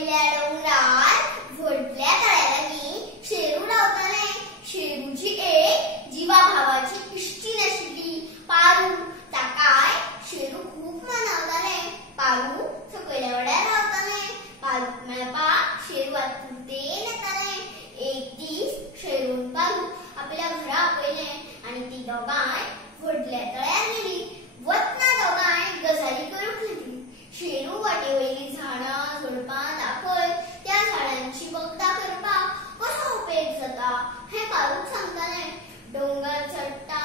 वयल्या डोंगरार व्हडल्या तळ्या लागीं शेरू रावताले। शेरूची एक जीवा भावाची इश्टीण आशिल्ली पारू। ताकाय शेरू खूप मानवताले। पारू सकयल्या वाड्यार रावताले। पारूक मेळपाक शेरू आतुरतेन येताले। एक दीस शेरून पारू आपल्या घरा आपयले आनी ती दोगांय व्हडल्या तळ्यार गेली। वतना दोगांय गजाली करूंक लागली। शेरू वाटेवयली झाडां झुडपां दाखयत त्या झाडांची वखदां करपाक कसो उपेग जाता हें पारूक सांगताले। डोंगर चडटा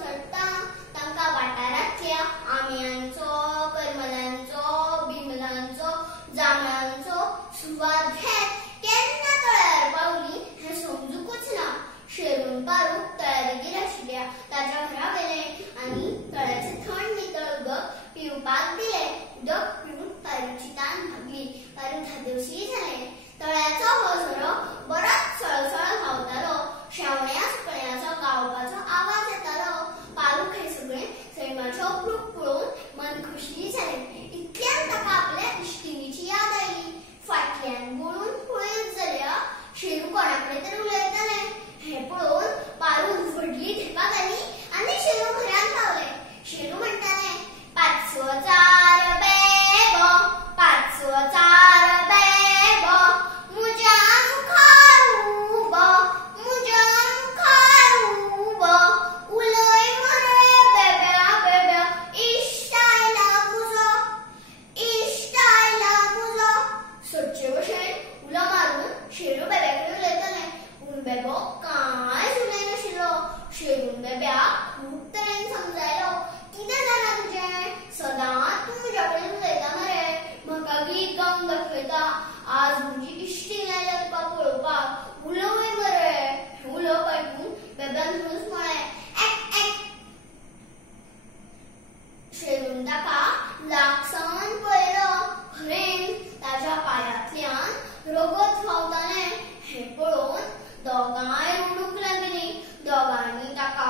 चडटा तांकां वाठारांतल्या आंब्यांचो, करमलांचो, बिमलांचो, जांभळांचो सुवाद घेत केन्ना तळ्यार पावली हें समजूंकच ना। शेरून पारूक तळ्यादेगेर आशिल्ल्या ताच्या घरा गेले आनी तळ्याचे थंड नितळ उदक पिवपाक दिले। उदक पिवन पारूची तान भागली। पारू धादोशी जालें। तळ्याचो हो झरो बरोच सळसळ व्हांवतालो। शेवण्या सुकण्याचो गावपाचो आवाज येतालो। पारूक हें सगळें सैमाचें अप्रूप पळोवन मन खुशी जालें। इतल्यान ताका आपल्या इश्टिणीची याद आयली। फाटल्यान वळून पळयत जाल्यार शेरू कोणाकडेन तरी उलयताले। हें पळोवन पारू व्हडली धेपाक आली आनी शेरू घरांत पावले। शेरू म्हणटाले, पांचवो चार बेबो, पांचवो चार बेबो, मुज्या मुखार उबो, मुज्या मुखार उबो, उलय मरे बेब्या बेब्या, इश्ट आयला तुजो, इश्ट आयला तुजो। सदचे भशेन उलो मारून शेरू बेब्याकडेन उलयताले। पूण बेबो कांयच उलयनाशिल्लो। शेरून बेब्याक खूब तरेन समजायलो, कितें जालां तुजें? सदांच तूं म्हज्या कडेन उलयता मरे, म्हाका गीत गावन दाखयता। आज म्हजी इश्टीण आयल्या तुका पळोवपाक, उलय मरे। हें उलोवप आयकून बेब्यान धरुस म्हळें, एक एक। शेरून ताका लागसावन पळयलो। खरेंच ताच्या पांयांतल्यान रगत व्हांवतालें। हें पळोवन दोगांय रडूंक लागलीं। दोगांनी ताका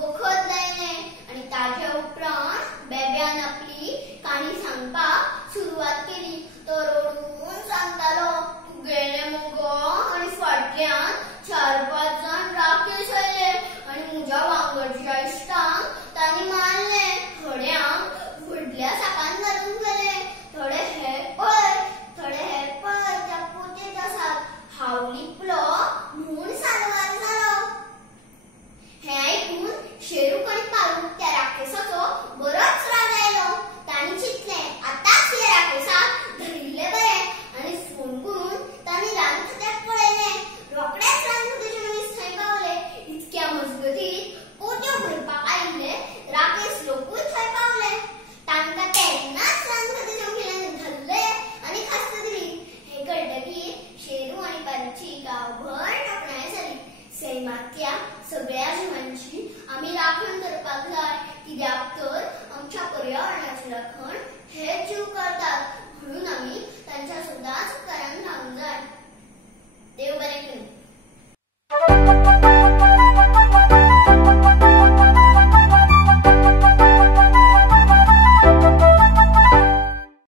वखद लायलें आनी ताचे उपरांत बेब्यान आपली काणी सांगपाक सुरवात केली। तो रडून सांगतालो, तुगेलें मगो आनी फाटल्यान 4-5 जाण राकेश आयले आनी म्हज्या वांगडच्या इश्टांक तांणी मारलें। थोड्यांक व्हडल्या साकान घालून गेले। थोडे हेर पळय, थोडे हेर पळय त्या पोतयेंत आसात। हांव लिपलो म्हूण सारवार जालो। हें आयकून शेरूक आनी पारूक त्या राकेसाचो बरोच राग आयलो। तांणी चिंतलें, आतांच ह्या राकेसाक धरिल्लें बरें आनी फोन करून तांणी रानखात्याक पळयलें। रोखडेच रानखात्याचे मनीस थंय पावले। इतक्या मजगतीं पोतयो भरपाक आयिल्ले राकेस लोकूय थंय पावले। तांकां तेन्नाच रानखात्याच्या मुखेल्यान धरलें आनी खास्त दिली। हें कळटकीर शेरू आनी पारूची गांवभर तोखणाय जाली। सैमांतल्या सगळ्या जिवांची आमी राखण करपाक जाय, कित्याक तर आमच्या पर्यावरणाचें राखण हेंच